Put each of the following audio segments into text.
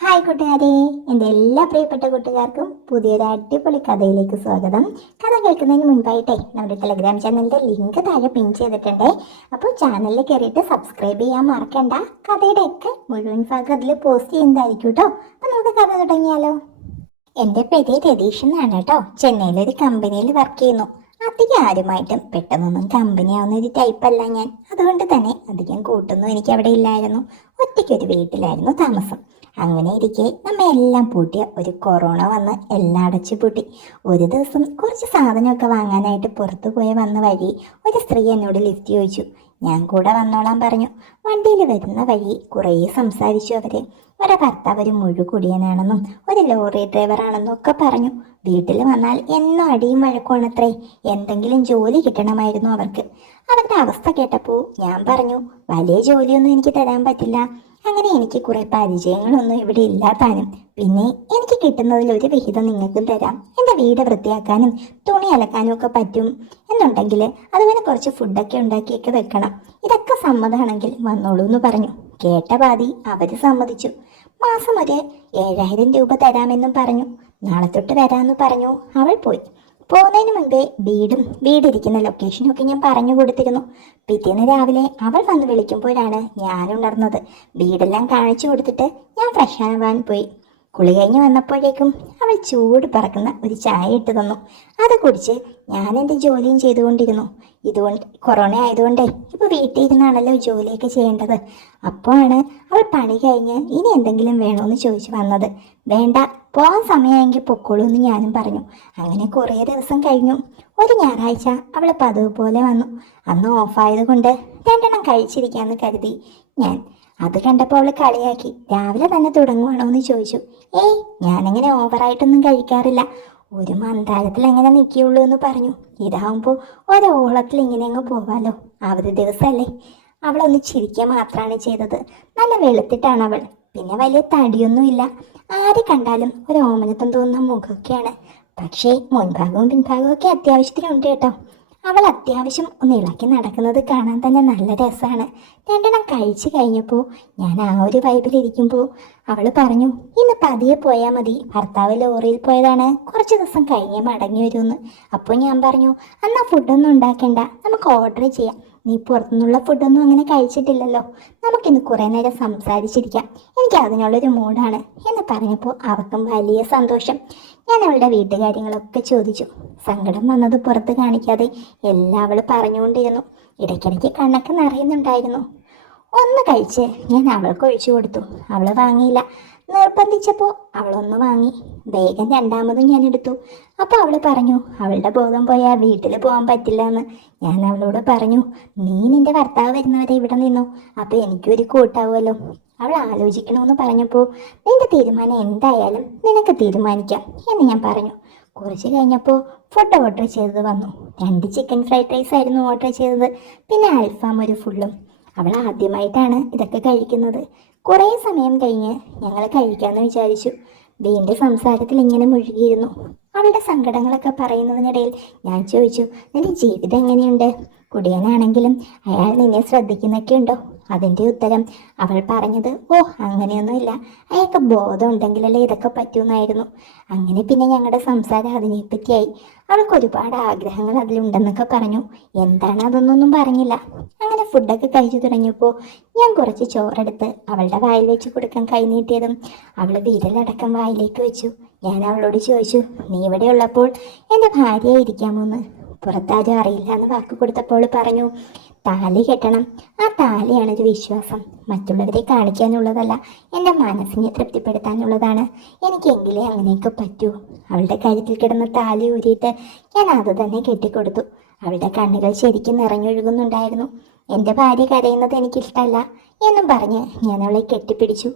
Hi കൂട്ടുകാരെ. എന്റെ എല്ലാ പ്രിയപ്പെട്ട കൂട്ടുകാർക്കും പുതിയൊരു അടിപൊളി കഥയിലേക്ക് സ്വാഗതം. കഥ കേൾക്കുന്നതിന് മുൻപായിട്ടേ നമ്മുടെ ടെലഗ്രാം ചാനലിന്റെ ലിങ്ക് താഴെ പിൻ ചെയ്തിട്ടുണ്ട്. അപ്പോൾ ചാനലിൽ കയറിയിട്ട് സബ്സ്ക്രൈബ് ചെയ്യാൻ മറക്കണ്ട. കഥയുടെ ഒക്കെ മുഴുവൻ ഭാഗം അതിൽ പോസ്റ്റ് ചെയ്യുന്നതായിരിക്കും കേട്ടോ അപ്പോൾ നമുക്ക് കഥ തുടങ്ങിയാലോ? എന്റെ പേര് രതീഷ് എന്നാണ് കേട്ടോ ചെന്നൈയിലൊരു കമ്പനിയിൽ വർക്ക് ചെയ്യുന്നു. അധികം ആരുമായിട്ടും പെട്ടെന്നൊന്നും കമ്പനി ആവുന്ന ഒരു ടൈപ്പല്ല ഞാൻ. അതുകൊണ്ട് തന്നെ അധികം കൂട്ടൊന്നും എനിക്ക് അവിടെ ഇല്ലായിരുന്നു ഒറ്റയ്ക്കൊരു വീട്ടിലായിരുന്നു താമസം. അങ്ങനെ ഇരിക്കെ നമ്മ എല്ലാം പൂട്ടിയ ഒരു കൊറോണ വന്ന് എല്ലാം അടച്ചു പൂട്ടി. ഒരു ദിവസം കുറച്ച് സാധനമൊക്കെ വാങ്ങാനായിട്ട് പുറത്തു പോയ വന്ന വഴി ഒരു സ്ത്രീ എന്നോട് ലിഫ്റ്റ് ചോദിച്ചു. ഞാൻ കൂടെ വന്നോളാം പറഞ്ഞു. വണ്ടിയിൽ വരുന്ന വഴി കുറേ സംസാരിച്ചു അവർ. അവരെ ഭർത്താവ് ഒരു മുഴുകുടിയനാണെന്നും ഒരു ലോറി ഡ്രൈവറാണെന്നും ഒക്കെ പറഞ്ഞു. വീട്ടിൽ വന്നാൽ എന്നും അടിയും വഴക്കുമാണത്രേ എന്തെങ്കിലും ജോലി കിട്ടണമായിരുന്നു അവർക്ക്. അവരുടെ അവസ്ഥ കേട്ടപ്പോൾ ഞാൻ പറഞ്ഞു വലിയ ജോലിയൊന്നും എനിക്ക് തരാൻ പറ്റില്ല. അങ്ങനെ എനിക്ക് കുറെ പരിചയങ്ങളൊന്നും ഇവിടെ ഇല്ലാത്താനും പിന്നെ എനിക്ക് കിട്ടുന്നതിൽ ഒരു വിഹിതം നിങ്ങൾക്കും തരാം. എന്റെ വീട് വൃത്തിയാക്കാനും തുണി അലക്കാനും ഒക്കെ പറ്റും എന്നുണ്ടെങ്കിൽ അതുപോലെ കുറച്ച് ഫുഡൊക്കെ ഉണ്ടാക്കിയൊക്കെ വെക്കണം. ഇതൊക്കെ സമ്മതമാണെങ്കിൽ വന്നോളൂ എന്ന് പറഞ്ഞു. കേട്ട പാതി അവർ സമ്മതിച്ചു. മാസം ഒരു ഏഴായിരം രൂപ തരാമെന്നും പറഞ്ഞു. നാളെ തൊട്ട് വരാമെന്ന് പറഞ്ഞു. അവൾ പോയി. പോകുന്നതിന് മുൻപേ വീടും വീടിരിക്കുന്ന ലൊക്കേഷനും ഒക്കെ ഞാൻ പറഞ്ഞു കൊടുത്തിരുന്നു. പിറ്റേന്ന് രാവിലെ അവൾ വന്ന് വിളിക്കുമ്പോഴാണ് ഞാൻ ഉണർന്നത്. വീടെല്ലാം കാണിച്ചു കൊടുത്തിട്ട് ഞാൻ ഫ്രഷ് ആവാൻ പോയി. കുളി കഴിഞ്ഞ് വന്നപ്പോഴേക്കും അവൾ ചൂട് പറക്കുന്ന ഒരു ചായ ഇട്ട് തന്നു. അത് കുടിച്ച് ഞാൻ എന്റെ ജോലിയും ചെയ്തുകൊണ്ടിരുന്നു. ഇതുകൊണ്ട് കൊറോണ ആയതുകൊണ്ടേ ഇപ്പോൾ വീട്ടിൽ ഇരുന്നാണല്ലോ ജോലിയൊക്കെ ചെയ്യേണ്ടത്. അപ്പോഴാണ് അവൾ പണി കഴിഞ്ഞ് ഇനി എന്തെങ്കിലും വേണമെന്ന് ചോദിച്ചു വന്നത്. വേണ്ട പോകാൻ സമയമെങ്കിൽ പൊക്കോളൂ എന്ന് ഞാനും പറഞ്ഞു. അങ്ങനെ കുറേ ദിവസം കഴിഞ്ഞു. ഒരു ഞായറാഴ്ച അവൾ പതിവ് പോലെ വന്നു. അന്ന് ഓഫായത് കൊണ്ട് രണ്ടെണ്ണം കഴിച്ചിരിക്കാമെന്ന് കരുതി ഞാൻ. അത് കണ്ടപ്പോൾ അവൾ കളിയാക്കി. രാവിലെ തന്നെ തുടങ്ങുവാണോ എന്ന് ചോദിച്ചു. ഏയ് ഞാനങ്ങനെ ഓവറായിട്ടൊന്നും കഴിക്കാറില്ല. ഒരു മന്ദാരത്തിൽ എങ്ങനെ നിൽക്കുകയുള്ളൂ എന്ന് പറഞ്ഞു. ഇതാവുമ്പോൾ ഒരോളത്തിൽ ഇങ്ങനെ അങ്ങ് പോവാലോ. അവധി ദിവസമല്ലേ അവളൊന്ന് ചിരിക്കുക മാത്രമാണ് ചെയ്തത്. നല്ല വെളുത്തിട്ടാണ് അവൾ. പിന്നെ വലിയ തടിയൊന്നുമില്ല. ആര് കണ്ടാലും ഒരു ഓമനത്തം തോന്നുന്ന മുഖമൊക്കെയാണ്. പക്ഷേ മുൻഭാഗവും പിൻഭാഗവും ഒക്കെ അത്യാവശ്യത്തിനുണ്ട് കേട്ടോ. അവൾ അത്യാവശ്യം ഒന്ന് ഇളക്കി നടക്കുന്നത് കാണാൻ തന്നെ നല്ല രസമാണ്. രണ്ടെണ്ണം കഴിച്ചു കഴിഞ്ഞപ്പോൾ ഞാൻ ആ ഒരു വൈബിലിരിക്കുമ്പോൾ അവൾ പറഞ്ഞു ഇന്ന് പതിയെ പോയാൽ മതി. ഭർത്താവ് ലോറിയിൽ പോയതാണ്. കുറച്ച് ദിവസം കഴിഞ്ഞേ മടങ്ങി വരുമെന്ന് അപ്പോൾ ഞാൻ പറഞ്ഞു അന്നാ ഫുഡൊന്നും ഉണ്ടാക്കേണ്ട. നമുക്ക് ഓർഡർ ചെയ്യാം. നീ പുറത്തുനിന്നുള്ള ഫുഡൊന്നും അങ്ങനെ കഴിച്ചിട്ടില്ലല്ലോ. നമുക്കിന്ന് കുറേ നേരം സംസാരിച്ചിരിക്കാം. എനിക്ക് അതിനുള്ളൊരു മൂഡാണ് എന്ന് പറഞ്ഞപ്പോൾ അവർക്കും വലിയ സന്തോഷം. ഞാൻ അവളുടെ വീട്ടുകാര്യങ്ങളൊക്കെ ചോദിച്ചു. സങ്കടം വന്നത് പുറത്ത് കാണിക്കാതെ എല്ലാം അവൾ പറഞ്ഞുകൊണ്ടിരുന്നു. ഇടയ്ക്കിടയ്ക്ക് കണ്ണൊക്കെ നിറയുന്നുണ്ടായിരുന്നു. ഒന്ന് കഴിച്ച് ഞാൻ അവൾക്ക് ഒഴിച്ചു കൊടുത്തു. അവൾ വാങ്ങിയില്ല. നിർബന്ധിച്ചപ്പോൾ അവളൊന്ന് വാങ്ങി. വേഗം രണ്ടാമതും ഞാൻ എടുത്തു. അപ്പോൾ അവൾ പറഞ്ഞു അവളുടെ ബോധം പോയാൽ വീട്ടിൽ പോകാൻ പറ്റില്ല എന്ന് ഞാൻ അവളോട് പറഞ്ഞു നീ നിന്റെ ഭർത്താവ് വരുന്നവരെ ഇവിടെ നിന്നു? അപ്പോൾ എനിക്കൊരു കൂട്ടാവുമല്ലോ. അവൾ ആലോചിക്കണമെന്ന് പറഞ്ഞപ്പോൾ നിന്റെ തീരുമാനം എന്തായാലും നിനക്ക് തീരുമാനിക്കാം എന്ന് ഞാൻ പറഞ്ഞു. കുറച്ച് കഴിഞ്ഞപ്പോൾ ഫുഡ് ഓർഡർ ചെയ്തത് വന്നു. രണ്ട് ചിക്കൻ ഫ്രൈഡ് റൈസ് ആയിരുന്നു ഓർഡർ ചെയ്തത്. പിന്നെ അൽഫാം ഒരു ഫുള്ളും അവൾ ആദ്യമായിട്ടാണ് ഇതൊക്കെ കഴിക്കുന്നത്. കുറേ സമയം കഴിഞ്ഞ് ഞങ്ങൾ കഴിക്കാമെന്ന് വിചാരിച്ചു. വീണ്ടും സംസാരത്തിൽ ഇങ്ങനെ മുഴുകിയിരുന്നു. അവളുടെ സങ്കടങ്ങളൊക്കെ പറയുന്നതിനിടയിൽ ഞാൻ ചോദിച്ചു നിന്റെ ജീവിതം എങ്ങനെയുണ്ട്? കുടിയനാണെങ്കിലും അയാൾ നിന്നെ ശ്രദ്ധിക്കുന്നൊക്കെ ഉണ്ടോ? അതിന്റെ ഉത്തരം അവൾ പറഞ്ഞത് ഓ അങ്ങനെയൊന്നുമില്ല. അയാൾക്ക് ബോധം ഉണ്ടെങ്കിലല്ലേ ഇതൊക്കെ പറ്റൂന്നായിരുന്നു. അങ്ങനെ പിന്നെ ഞങ്ങളുടെ സംസാരം അതിനെപ്പറ്റിയായി. അവൾക്ക് ഒരുപാട് ആഗ്രഹങ്ങൾ അതിലുണ്ടെന്നൊക്കെ പറഞ്ഞു. എന്താണ് അതൊന്നൊന്നും പറഞ്ഞില്ല. ഫുഡൊക്കെ കഴിച്ചു തുടങ്ങിയപ്പോൾ ഞാൻ കുറച്ച് ചോറെടുത്ത് അവളുടെ വായിൽ വെച്ച് കൊടുക്കാൻ കൈ നീട്ടിയതും അവൾ വിരലടക്കം വായിലേക്ക് വെച്ചു. ഞാൻ അവളോട് ചോദിച്ചു നീ ഇവിടെ ഉള്ളപ്പോൾ എന്റെ ഭാര്യയായി ഇരിക്കാമോന്ന് പുറത്താരും അറിയില്ല എന്ന് വാക്ക് കൊടുത്തപ്പോൾ പറഞ്ഞു താലി കെട്ടണം. ആ താലിയാണ് ഒരു വിശ്വാസം. മറ്റുള്ളവരെ കാണിക്കാനുള്ളതല്ല എന്റെ മനസ്സിനെ തൃപ്തിപ്പെടുത്താനുള്ളതാണ്. എനിക്കെങ്കിലേ അങ്ങനെയൊക്കെ പറ്റൂ. അവളുടെ കഴുത്തിൽ കിടന്ന താലി ഊരിയിട്ട് ഞാൻ അത് തന്നെ കെട്ടിക്കൊടുത്തു. അവളുടെ കണ്ണുകൾ ശരിക്കും നിറഞ്ഞൊഴുകുന്നുണ്ടായിരുന്നു. എന്റെ ഭാര്യ കരയുന്നത് എനിക്കിഷ്ടമല്ല എന്നും പറഞ്ഞ് ഞാൻ അവളെ കെട്ടിപ്പിടിച്ചു.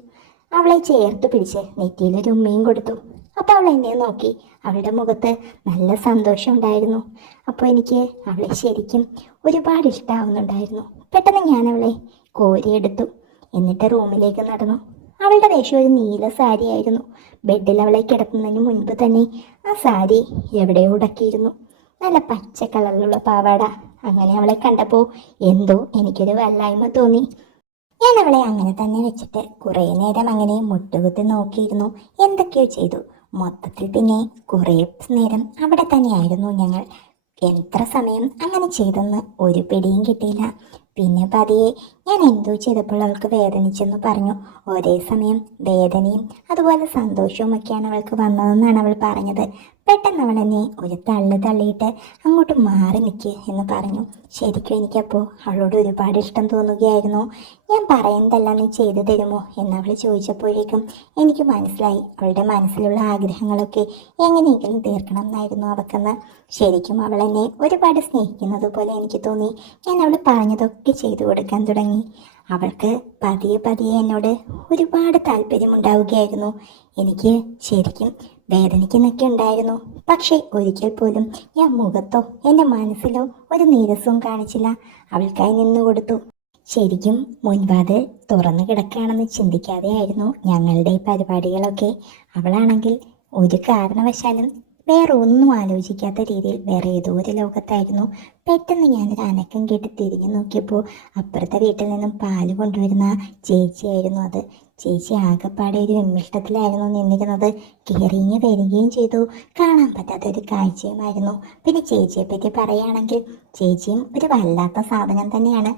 അവളെ ചേർത്ത് പിടിച്ച് നെറ്റിയിലൊരു ഉമ്മയും കൊടുത്തു. അപ്പോൾ അവൾ എന്നെ നോക്കി. അവളുടെ മുഖത്ത് നല്ല സന്തോഷം ഉണ്ടായിരുന്നു. അപ്പോൾ എനിക്ക് അവളെ ശരിക്കും ഒരുപാട് ഇഷ്ടമാവുന്നുണ്ടായിരുന്നു പെട്ടെന്ന് ഞാൻ അവളെ കോരിയെടുത്തു. എന്നിട്ട് റൂമിലേക്ക് നടന്നു. അവളുടെ വേഷം ഒരു നീല സാരിയായിരുന്നു ബെഡിൽ അവളെ കിടത്തുന്നതിന് മുൻപ് തന്നെ ആ സാരി എവിടെയോ ഉടക്കിയിരുന്നു. നല്ല പച്ച കളറിലുള്ള പാവാട. അങ്ങനെ അവളെ കണ്ടപ്പോൾ എന്തോ എനിക്കൊരു വല്ലായ്മ തോന്നി. ഞാൻ അവളെ അങ്ങനെ തന്നെ വെച്ചിട്ട് കുറേ നേരം അങ്ങനെ മുട്ടുകുത്തി നോക്കിയിരുന്നു. എന്തൊക്കെയോ ചെയ്തു. മൊത്തത്തിൽ പിന്നെ കുറേ നേരം അവിടെ തന്നെയായിരുന്നു ഞങ്ങൾ. എത്ര സമയം അങ്ങനെ ചെയ്തെന്ന് ഒരു പിടിയും കിട്ടിയില്ല. പിന്നെ പതിയെ ഞാൻ എന്തോ ചെയ്തപ്പോൾ അവൾക്ക് വേദനിച്ചെന്ന് പറഞ്ഞു. ഒരേ സമയം വേദനയും അതുപോലെ സന്തോഷവും ഒക്കെയാണ് അവൾക്ക് വന്നതെന്നാണ് അവൾ പറഞ്ഞത്. പെട്ടെന്ന് അവൾ എന്നെ ഒരു തള്ളു തള്ളിയിട്ട് അങ്ങോട്ട് മാറി നിൽക്കുക എന്ന് പറഞ്ഞു. ശരിക്കും എനിക്കപ്പോൾ അവളോട് ഒരുപാട് ഇഷ്ടം തോന്നുകയായിരുന്നു. ഞാൻ പറയുന്നതെല്ലാം നീ ചെയ്തു തരുമോ എന്നവൾ ചോദിച്ചപ്പോഴേക്കും എനിക്ക് മനസ്സിലായി. അവളുടെ മനസ്സിലുള്ള ആഗ്രഹങ്ങളൊക്കെ എങ്ങനെയെങ്കിലും തീർക്കണം എന്നായിരുന്നു അവൾക്കെന്ന്. ശരിക്കും അവൾ എന്നെ ഒരുപാട് സ്നേഹിക്കുന്നത് പോലെ എനിക്ക് തോന്നി. ഞാൻ അവൾ പറഞ്ഞതൊക്കെ ചെയ്തു കൊടുക്കാൻ തുടങ്ങി. അവൾക്ക് പതിയെ പതിയെ എന്നോട് ഒരുപാട് താല്പര്യമുണ്ടാവുകയായിരുന്നു. എനിക്ക് ശരിക്കും വേദനിക്കുന്നൊക്കെ ഉണ്ടായിരുന്നു പക്ഷേ ഒരിക്കൽ പോലും ഞാൻ മുഖത്തോ എന്റെ മനസ്സിലോ ഒരു നീരസവും കാണിച്ചില്ല. അവൾക്കായി നിന്നു കൊടുത്തു. ശരിക്കും മുൻപാത് തുറന്നു കിടക്കുകയാണെന്ന് ചിന്തിക്കാതെയായിരുന്നു ഞങ്ങളുടെ ഈ പരിപാടികളൊക്കെ. അവളാണെങ്കിൽ ഒരു കാരണവശാലും വേറെ ഒന്നും ആലോചിക്കാത്ത രീതിയിൽ വേറെ ഏതോ ഒരു ലോകത്തായിരുന്നു പെട്ടെന്ന് ഞാനൊരു അനക്കം കേട്ട് തിരിഞ്ഞു നോക്കിയപ്പോൾ അപ്പുറത്തെ വീട്ടിൽ നിന്നും പാൽ കൊണ്ടുവരുന്ന ചേച്ചിയായിരുന്നു അത്. ചേച്ചി ആകെപ്പാടെ ഒരു വിമ്മിഷ്ടത്തിലായിരുന്നു നിന്നിരുന്നത്. കയറിഞ്ഞ് വരികയും ചെയ്തു. കാണാൻ പറ്റാത്തൊരു കാഴ്ചയുമായിരുന്നു. പിന്നെ ചേച്ചിയെ പറ്റി പറയുകയാണെങ്കിൽ ചേച്ചിയും ഒരു വല്ലാത്ത സാധനം തന്നെയാണ്.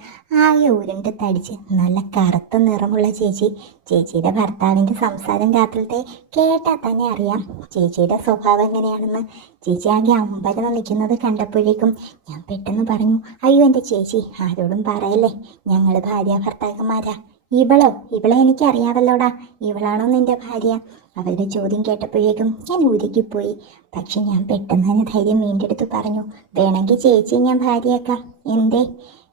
ആകെ ഉരുണ്ട് തടിച്ച് നല്ല കറുത്ത നിറമുള്ള ചേച്ചി. ചേച്ചിയുടെ ഭർത്താവിന്റെ സംസാരം രാത്രിത്തെ കേട്ടാൽ തന്നെ അറിയാം ചേച്ചിയുടെ സ്വഭാവം എങ്ങനെയാണെന്ന്. ചേച്ചി ആകെ അമ്പരന്ന് നിൽക്കുന്നത് കണ്ടപ്പോഴേക്കും ഞാൻ പെട്ടെന്ന് പറഞ്ഞു അയ്യോ എന്റെ ചേച്ചി ആരോടും പറയല്ലേ? ഞങ്ങൾ ഭാര്യ ഭർത്താക്കന്മാരാ. ഇവളോ? ഇവളെ എനിക്ക് അറിയാവല്ലോടാ ഇവളാണോ നിന്റെ ഭാര്യ? അവരുടെ ചോദ്യം കേട്ടപ്പോഴേക്കും ഞാൻ ഊരിക്കിപ്പോയി പക്ഷെ ഞാൻ പെട്ടെന്ന് തന്നെ ധൈര്യം വീണ്ടെടുത്ത് പറഞ്ഞു വേണമെങ്കിൽ ചേച്ചി ഞാൻ ഭാര്യയാക്കാം. എന്തേ?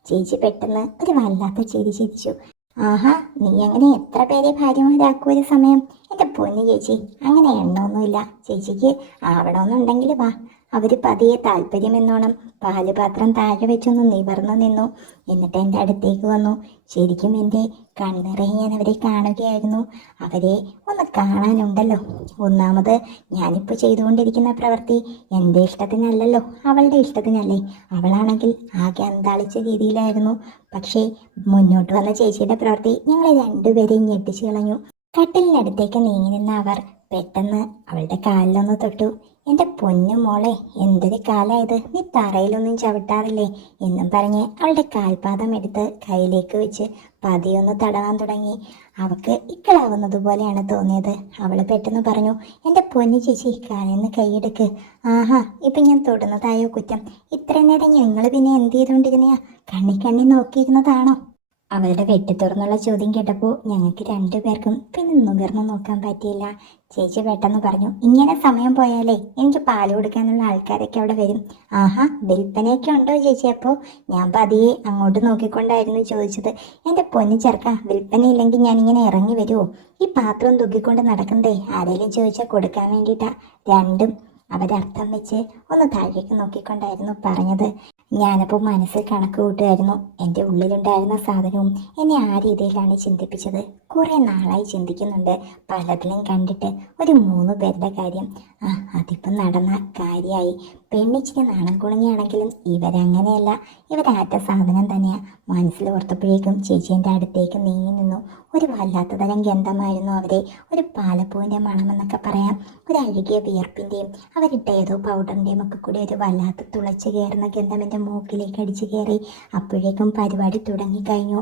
ചേച്ചി പെട്ടെന്ന് ഒരു വല്ലാത്ത ചിരി ചിരിച്ചു. ആഹാ നീ അങ്ങനെ എത്ര പേരെ ഭാര്യമാരാക്കും ഒരു സമയം? എന്റെ പൊന്നു ചേച്ചി അങ്ങനെ എണ്ണമൊന്നുമില്ല. ചേച്ചിക്ക് ആവണമെന്നുണ്ടെങ്കിൽ വാ. അവർ പതിയെ താല്പര്യമെന്നോണം പാലുപാത്രം താഴെ വെച്ചൊന്ന് നിവർന്നു നിന്നു. എന്നിട്ട് എന്റെ അടുത്തേക്ക് വന്നു. ശരിക്കും എന്റെ കണ്ണിറങ്ങി ഞാൻ അവരെ കാണുകയായിരുന്നു. അവരെ ഒന്ന് കാണാനുണ്ടല്ലോ. ഒന്നാമത് ഞാനിപ്പോൾ ചെയ്തുകൊണ്ടിരിക്കുന്ന പ്രവൃത്തി എന്റെ ഇഷ്ടത്തിനല്ലല്ലോ അവളുടെ ഇഷ്ടത്തിനല്ലേ. അവളാണെങ്കിൽ ആകെ അന്താളിച്ച രീതിയിലായിരുന്നു. പക്ഷേ മുന്നോട്ട് വന്ന ചേച്ചിയുടെ പ്രവൃത്തി ഞങ്ങളെ രണ്ടുപേരെയും ഞെട്ടിച്ചു കളഞ്ഞു. കട്ടിലിനടുത്തേക്ക് നീങ്ങി നിന്ന അവർ പെട്ടെന്ന് അവളുടെ കാലിലൊന്ന് തൊട്ടു. എന്റെ പൊന്നു മോളെ എന്തൊരു കാലായത്? നീ തറയിലൊന്നും ചവിട്ടാറില്ലേ? എന്നും പറഞ്ഞ് അവളുടെ കാൽപാദം എടുത്ത് കയ്യിലേക്ക് വെച്ച് പതിയൊന്ന് തടവാൻ തുടങ്ങി. അവൾക്ക് ഇക്കളാവുന്നത് പോലെയാണ് തോന്നിയത്. അവൾ പെട്ടെന്ന് പറഞ്ഞു എന്റെ പൊന്നു ചേച്ചി കാലിൽ നിന്ന് കൈയെടുക്ക്. ആഹാ ഇപ്പം ഞാൻ തൊടുന്നതായോ കുറ്റം? ഇത്രയും നേരം ഞങ്ങൾ പിന്നെ എന്ത് ചെയ്തുകൊണ്ടിരുന്നയാ? കണ്ണി കണ്ണി നോക്കിയിരുന്നതാണോ? അവളുടെ വെട്ടി തുറന്നുള്ള ചോദ്യം കേട്ടപ്പോൾ ഞങ്ങൾക്ക് രണ്ടുപേർക്കും പിന്നെ നുകർന്നു നോക്കാൻ പറ്റിയില്ല. ചേച്ചി പെട്ടെന്ന് പറഞ്ഞു ഇങ്ങനെ സമയം പോയാലേ എനിക്ക് പാൽ കൊടുക്കാനുള്ള ആൾക്കാരൊക്കെ അവിടെ വരും. ആഹാ വിൽപ്പനയൊക്കെ ഉണ്ടോ ചേച്ചി അപ്പോൾ ഞാൻ പതിയെ അങ്ങോട്ട് നോക്കിക്കൊണ്ടായിരുന്നു ചോദിച്ചത്. എന്റെ പൊന്നു ഇല്ലെങ്കിൽ വിൽപ്പനയില്ലെങ്കിൽ ഞാനിങ്ങനെ ഇറങ്ങി വരുമോ ഈ പാത്രം തൂക്കിക്കൊണ്ട് നടക്കണ്ടേ ആരെങ്കിലും ചോദിച്ചാൽ കൊടുക്കാൻ വേണ്ടിയിട്ടാ. രണ്ടും അവരർത്ഥം വെച്ച് ഒന്ന് താഴേക്ക് നോക്കിക്കൊണ്ടായിരുന്നു പറഞ്ഞത്. ഞാനപ്പോൾ മനസ്സിൽ കണക്ക് കൂട്ടുമായിരുന്നു എന്റെ ഉള്ളിലുണ്ടായിരുന്ന സാധനവും എന്നെ ആ രീതിയിലാണ് ചിന്തിപ്പിച്ചത്. കുറേ നാളായി ചിന്തിക്കുന്നുണ്ട്. പലതിലും കണ്ടിട്ട് ഒരു മൂന്ന് പേരുടെ കാര്യം. ആ അതിപ്പം നടന്ന കാര്യമായി പെണ്ണിച്ചിരി നാണം കുണങ്ങിയാണെങ്കിലും ഇവരങ്ങനെയല്ല. ഇവരാറ്റ സാധനം തന്നെയാണ് മനസ്സിൽ ഓർത്തപ്പോഴേക്കും ചേച്ചീന്റെ അടുത്തേക്ക് നീങ്ങി നിന്നു. ഒരു വല്ലാത്ത തരം ഗന്ധമായിരുന്നു അവരെ. ഒരു പാലപ്പൂവിന്റെ മണമെന്നൊക്കെ പറയാം. ഒരു അഴുകിയ വിയർപ്പിന്റെയും അവരിട്ട ഏതോ പൗഡറിന്റെയും ഒക്കെ കൂടി ഒരു വല്ലാത്ത തുളച്ച് കയറുന്ന ഗന്ധം എന്റെ മൂക്കിലേക്ക് അടിച്ചു കയറി. അപ്പോഴേക്കും പരിപാടി തുടങ്ങിക്കഴിഞ്ഞു.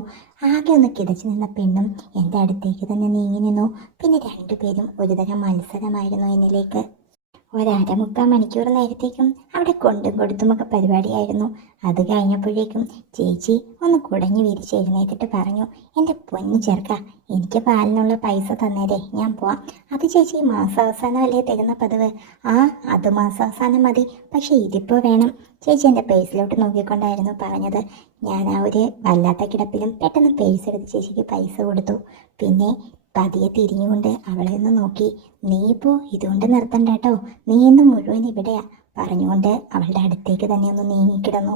ആകെ ഒന്ന് കിതച്ചു നിന്ന പെണ്ണും എന്റെ അടുത്തേക്ക് തന്നെ നീങ്ങി നിന്നു. പിന്നെ രണ്ടുപേരും ഒരുതരം മത്സരമായിരുന്നു എന്നിലേക്ക്. ഒരര മുക്കാൽ മണിക്കൂർ നേരത്തേക്കും അവിടെ കൊണ്ടും കൊടുത്തുമൊക്കെ പരിപാടിയായിരുന്നു. അത് കഴിഞ്ഞപ്പോഴേക്കും ചേച്ചി ഒന്ന് കുടഞ്ഞു വിരിച്ച് എഴുന്നേറ്റിട്ട് പറഞ്ഞു എന്റെ പൊന്നു ചേർക്ക എനിക്ക് പാലിനുള്ള പൈസ തന്നേരേ ഞാൻ പോവാം. അത് ചേച്ചി മാസാവസാനമല്ലേ തരുന്ന പതിവ്? ആ അത് മാസാവസാനം മതി പക്ഷേ ഇതിപ്പോൾ വേണം. ചേച്ചി എന്റെ പേഴ്സിലോട്ട് നോക്കിക്കൊണ്ടായിരുന്നു പറഞ്ഞത്. ഞാൻ ആ ഒരു വല്ലാത്ത കിടപ്പിലും പെട്ടെന്ന് പേഴ്സ് എടുത്ത് ചേച്ചിക്ക് പൈസ കൊടുത്തു. പിന്നെ പതിയെ തിരിഞ്ഞുകൊണ്ട് അവളെ ഒന്ന് നോക്കി. നീ ഇപ്പോൾ ഇതുകൊണ്ട് നിർത്തണ്ട കേട്ടോ. നീ ഇന്ന് മുഴുവൻ ഇവിടെയാ പറഞ്ഞുകൊണ്ട് അവളുടെ അടുത്തേക്ക് തന്നെ ഒന്ന് നീങ്ങിക്കിടന്നു